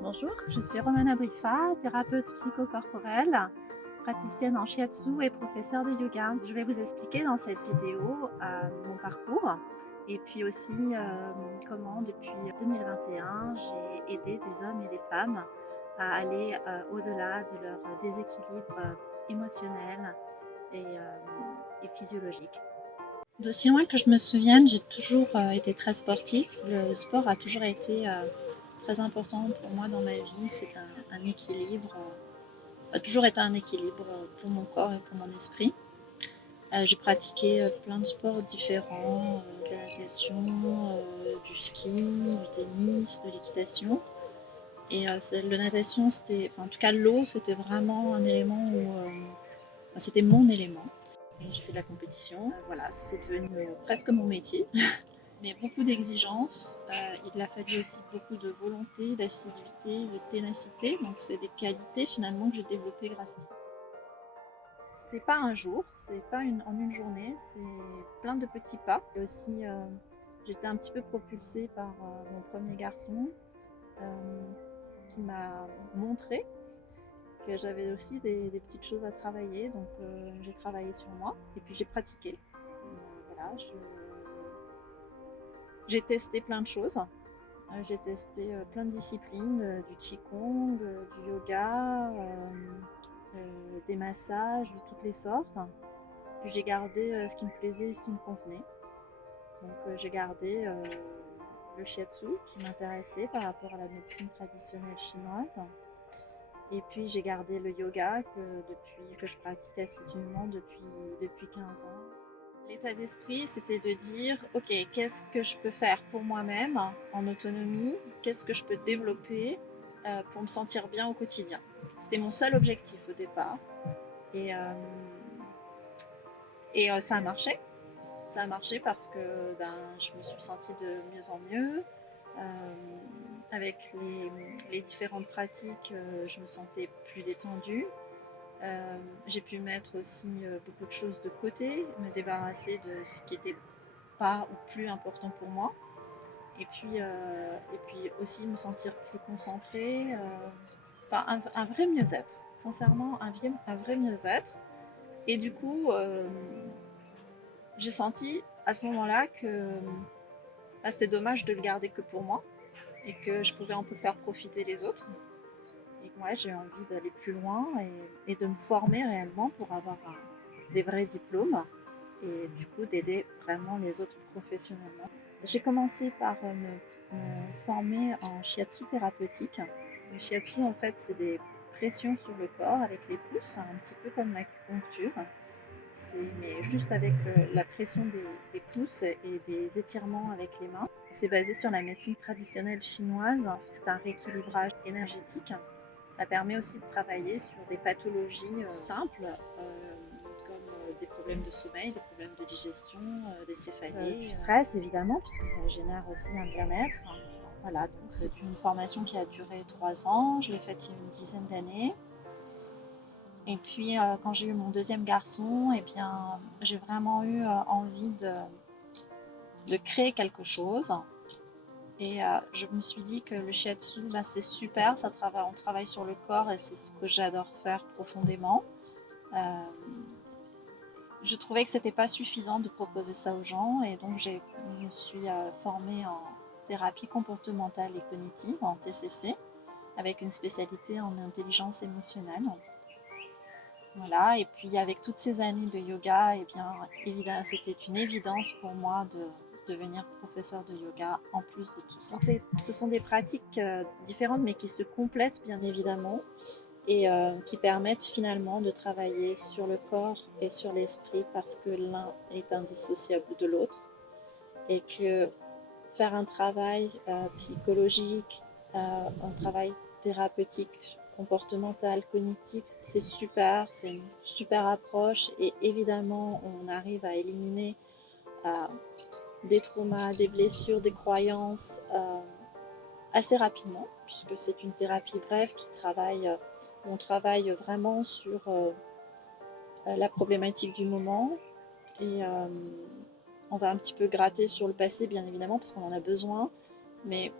Bonjour, je suis Romana Briffa, thérapeute psychocorporelle, praticienne en shiatsu et professeure de yoga. Je vais vous expliquer dans cette vidéo mon parcours et puis aussi comment depuis 2021 j'ai aidé des hommes et des femmes à aller au-delà de leur déséquilibre émotionnel et physiologique. D'aussi loin que je me souvienne, j'ai toujours été très sportive. Le sport a toujours été très important pour moi dans ma vie. C'est un équilibre, a toujours été un équilibre pour mon corps et pour mon esprit. J'ai pratiqué plein de sports différents, de la natation, du ski, du tennis, de l'équitation. Et la natation, c'était, enfin, en tout cas l'eau, c'était vraiment un élément où c'était mon élément. J'ai fait de la compétition, voilà, c'est devenu presque mon métier. Mais beaucoup d'exigences. Il a fallu aussi beaucoup de volonté, d'assiduité, de ténacité. Donc c'est des qualités finalement que j'ai développées grâce à ça. C'est pas un jour, c'est pas en une journée, c'est plein de petits pas. Et aussi, j'étais un petit peu propulsée par mon premier garçon euh, qui m'a montré que j'avais aussi des petites choses à travailler. Donc j'ai travaillé sur moi et puis j'ai pratiqué. Voilà, j'ai testé plein de choses. J'ai testé plein de disciplines, du qigong, du yoga, des massages de toutes les sortes. Puis j'ai gardé ce qui me plaisait et ce qui me convenait. Donc j'ai gardé le shiatsu qui m'intéressait par rapport à la médecine traditionnelle chinoise. Et puis j'ai gardé le yoga que je pratique assidûment depuis 15 ans. L'état d'esprit, c'était de dire, ok, qu'est-ce que je peux faire pour moi-même en autonomie? Qu'est-ce que je peux développer pour me sentir bien au quotidien? C'était mon seul objectif au départ. Et, euh, et ça a marché. Ça a marché parce que je me suis sentie de mieux en mieux. Avec les différentes pratiques, je me sentais plus détendue. J'ai pu mettre aussi beaucoup de choses de côté, me débarrasser de ce qui n'était pas ou plus important pour moi. Et puis aussi me sentir plus concentrée. Enfin, un vrai mieux-être. Sincèrement, un vrai mieux-être. Et du coup, j'ai senti à ce moment-là que c'était dommage de le garder que pour moi et que je pouvais un peu faire profiter les autres. Et que moi, j'ai envie d'aller plus loin et de me former réellement pour avoir des vrais diplômes et du coup d'aider vraiment les autres professionnellement. J'ai commencé par me former en shiatsu thérapeutique. Le shiatsu, en fait, c'est des pressions sur le corps avec les pouces, un petit peu comme l'acupuncture. Mais juste avec la pression des pouces et des étirements avec les mains. C'est basé sur la médecine traditionnelle chinoise. C'est un rééquilibrage énergétique. Ça permet aussi de travailler sur des pathologies simples, comme des problèmes de sommeil, des problèmes de digestion, des céphalées. Du stress, évidemment, puisque ça génère aussi un bien-être. Voilà, donc c'est une formation qui a duré 3 ans. Je l'ai faite il y a une dizaine d'années. Et puis, quand j'ai eu mon deuxième garçon, eh bien, j'ai vraiment eu envie de créer quelque chose. Et je me suis dit que le shiatsu, c'est super, on travaille sur le corps et c'est ce que j'adore faire profondément. Je trouvais que c'était pas suffisant de proposer ça aux gens et donc je me suis formée en thérapie comportementale et cognitive, en TCC, avec une spécialité en intelligence émotionnelle. Voilà, et puis avec toutes ces années de yoga, eh bien, évidemment, c'était une évidence pour moi de devenir professeur de yoga en plus de tout ça. Donc ce sont des pratiques différentes mais qui se complètent bien évidemment et qui permettent finalement de travailler sur le corps et sur l'esprit parce que l'un est indissociable de l'autre et que faire un travail psychologique, un travail thérapeutique, comportemental, cognitif, c'est super, c'est une super approche et évidemment on arrive à éliminer des traumas, des blessures, des croyances assez rapidement puisque c'est une thérapie brève où on travaille vraiment sur la problématique du moment et on va un petit peu gratter sur le passé bien évidemment parce qu'on en a besoin mais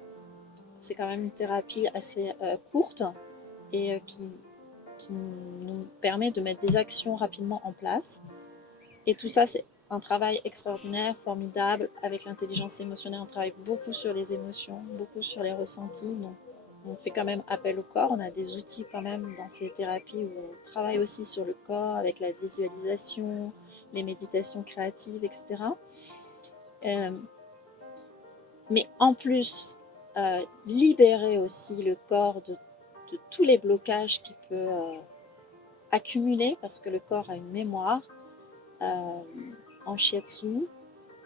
c'est quand même une thérapie assez courte et qui nous permet de mettre des actions rapidement en place. Et tout ça, c'est un travail extraordinaire, formidable. Avec l'intelligence émotionnelle, on travaille beaucoup sur les émotions, beaucoup sur les ressentis. Donc, on fait quand même appel au corps. On a des outils quand même dans ces thérapies où on travaille aussi sur le corps avec la visualisation, les méditations créatives, etc. Mais en plus, libérer aussi le corps de tous les blocages qu'il peut accumuler, parce que le corps a une mémoire, en shiatsu,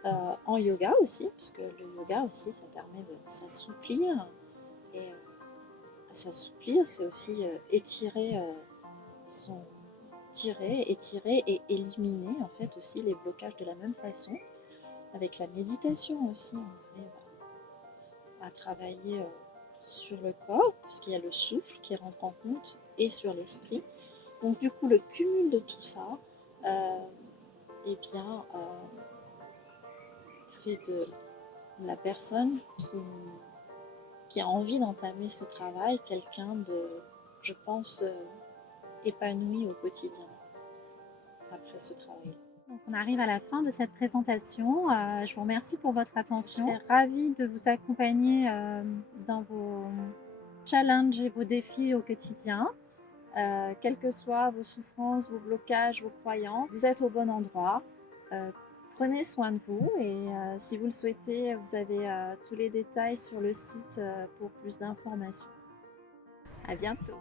en yoga aussi, parce que le yoga aussi, ça permet de s'assouplir. Et s'assouplir, c'est aussi étirer étirer et éliminer en fait aussi les blocages de la même façon. Avec la méditation aussi, on arrive à travailler sur le corps, puisqu'il y a le souffle qui rentre en compte, et sur l'esprit. Donc du coup, le cumul de tout ça, eh bien, fait de la personne qui a envie d'entamer ce travail quelqu'un de, je pense, épanoui au quotidien après ce travail. Donc on arrive à la fin de cette présentation. Je vous remercie pour votre attention. Je suis ravie de vous accompagner dans vos challenges et vos défis au quotidien. Quelles que soient vos souffrances, vos blocages, vos croyances, vous êtes au bon endroit. Prenez soin de vous et si vous le souhaitez, vous avez tous les détails sur le site pour plus d'informations. À bientôt.